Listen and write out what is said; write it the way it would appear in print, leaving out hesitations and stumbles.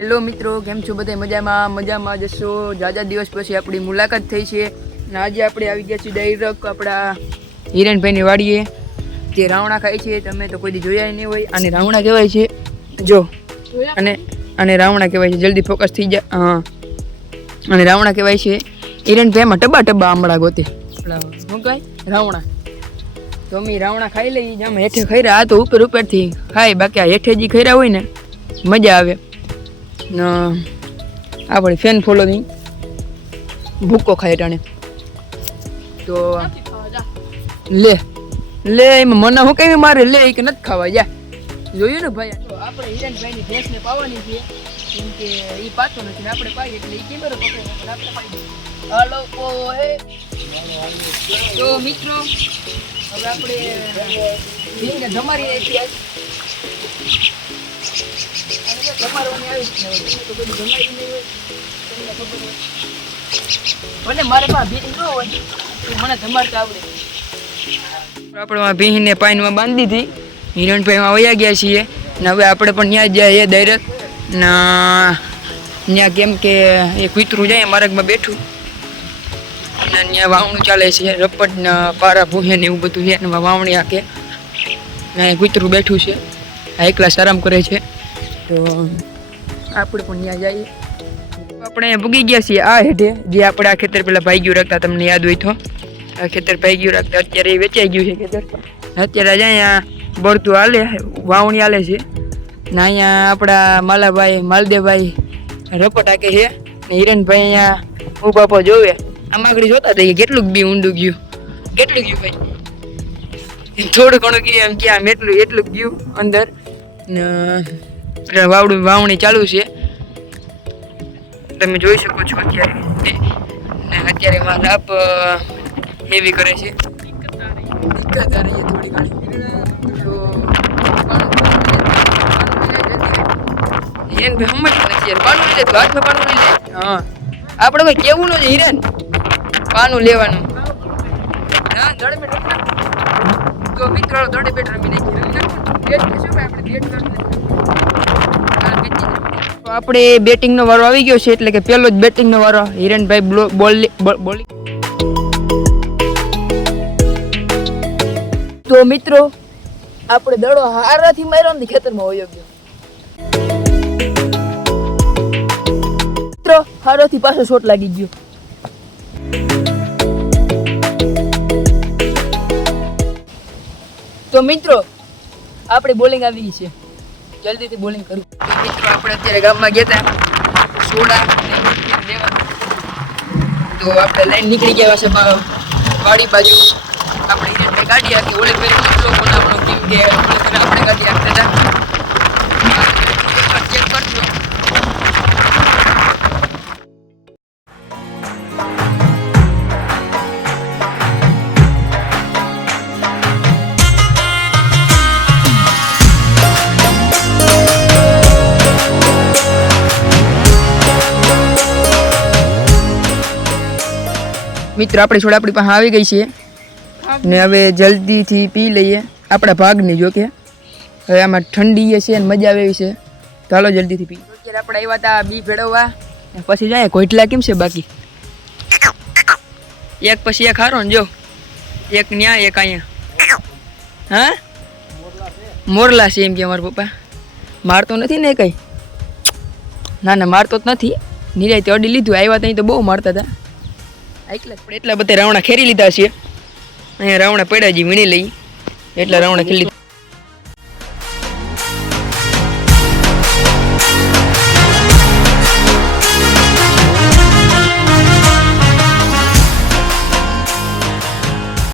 Hello મિત્રો, કેમ છો બધા? મજામાં જશો? જાજા દિવસ પછી આપણી મુલાકાત થઈ છે અને આજે આપણે આવી ગયા છીએ ડાયરેક્ટ આપણા હિરેનભાઈની વાડીએ. જે રાવણા ખાય છે, તમે તો કોઈ દી જોયા નહીં હોય. અને રાવણા કહેવાય છે, જો અને રાવણા કહેવાય છે. જલ્દી ફોકસ થઈ જાય. હા, અને રાવણા કહેવાય છે. હિરેનભાઈમાં ટબા આમળા ગોતે શું કહે રાવણા. તો અમે રાવણા ખાઈ લઈએ. અમે હેઠે ખાઈ રહ્યા, આ તો ઉપરથી ખાય, બાકી આ હેઠે જે ખાઈ હોય ને મજા આવે. આપણે ફેન ફોલોની ભૂકો ખાય ટાણે તો લે એમાં મને શું કહે મારે લે કે નથી ખાવા જા. જોયું ને ભાઈ, તો આપણે હિરેનભાઈની ભેંસને પાવાની છે, કેમ કે એ પાતો નથી ને આપણે પાઈએ એટલે એ કેમેરો પકડે આપણે પાઈ. હાલો હે તો મિત્રો, હવે આપણે ભીંગને ધમારી નાખીએ. મારે આપણે ભીંને પાણીમાં બાંધી દીધી. હિરણભાઈમાં વયા ગયા છીએ ને હવે આપણે પણ ત્યાં જઈએ ડાયરેક્ટ ના ત્યાં, કેમ કે એ કૂતરું જાય માર્ગમાં બેઠું અને ત્યાં વાવણું ચાલે છે. રપટ ને પારા ભૂહે ને એવું બધું છે ને વાવણી આકે કૂતરું બેઠું છે. આ એકલા આરામ કરે છે. તો આપણે પણ ત્યાં જઈએ. આપણે ભૂગી ગયા છીએ આ હેઠે, જે આપણે આ ખેતર પેલા ભાઈ ગયું રાખતા, તમને યાદ હોય તો. આ ખેતર ભાઈ ગયું રાખતા, અત્યારે એ વેચાઈ ગયું છે ખેતર. અત્યારે આજે અહીંયા બળતું હાલે, વાવણી હાલે છે ને અહીંયા આપણા માલાભાઈ માલદેવભાઈ રપટ હાકે છે ને હિરેનભાઈ અહીંયા ઉભા જોવે. આમ આગળ જોતા હતા કેટલું બી ઊંડું ગયું. કેટલું ગયું ભાઈ? થોડું ઘણું ગયું એમ કે આમ એટલું ગયું અંદર ને વાવણી ચાલુ છે, તમે જોઈ શકો છો. અત્યારે મારા આપ એવી કરે છે, દિક્કત આ રહી છે થોડી ઘણી. તો હિરેન ભાઈ સમજ નથી યાર, પાનું લઈ લે, હાથમાં પાનું લઈ લે. હા, આપણે કોઈ કેવું ન છે હિરેન, પાનું લેવાનું. હા, દડે બેટ. તો મિત્રો દડે બેટ રમી નાખી. આપણે બેટિંગનો વારો આવી ગયો છે, એટલે કે પહેલો જ બેટિંગનો વારો. હિરેનભાઈ બોલિંગ. તો મિત્રો આપણે દડો હારાથી માર્યો ને ખેતરમાં વયો ગયો. મિત્રો હારાથી પાછો શોટ લાગી ગયો. તો મિત્રો આપણે બોલિંગ આવી ગઈ છે, જલ્દીથી બોલિંગ કરું. મિત્રો આપણે અત્યારે ગામમાં ગયા હતા સોડા લેવા, તો આપણે લાઈન નીકળી ગયા છે વાડી બાજુ. આપણે હિરેનભાઈ ગાડી આપી, ઓલે પેલી બનાવવાનો, કેમ કે આપણે ગાડી આપતા હતા. ચેક કરજો. મિત્રો આપણી છોડ આપણી પાસે આવી ગઈ છે ને હવે જલ્દીથી પી લઈએ આપણા ભાગની. જો કે હવે આમાં ઠંડી છે અને મજા આવે એવી છે. ચાલો જલ્દીથી પી. અત્યારે આપણે આવ્યા હતા બી ભેળવવા, પછી જાય કોઈટલા કેમ છે બાકી, એક પછી એક હારો ને. જો એક ન્યા એક અહીંયા. હા, મોરલા છે એમ કે અમારા પપ્પા. મારતો નથી ને કઈ? ના મારતો જ નથી. નિરાયતે અડી લીધું. આવ્યા ત્યાં તો બહુ મારતા હતા. એટલા બધા રાવણા ખેરી લીધા છે. અહીંયા રાવણા પડ્યા જી વીણી લઈ, એટલા રાવણા ખેરી લીધા.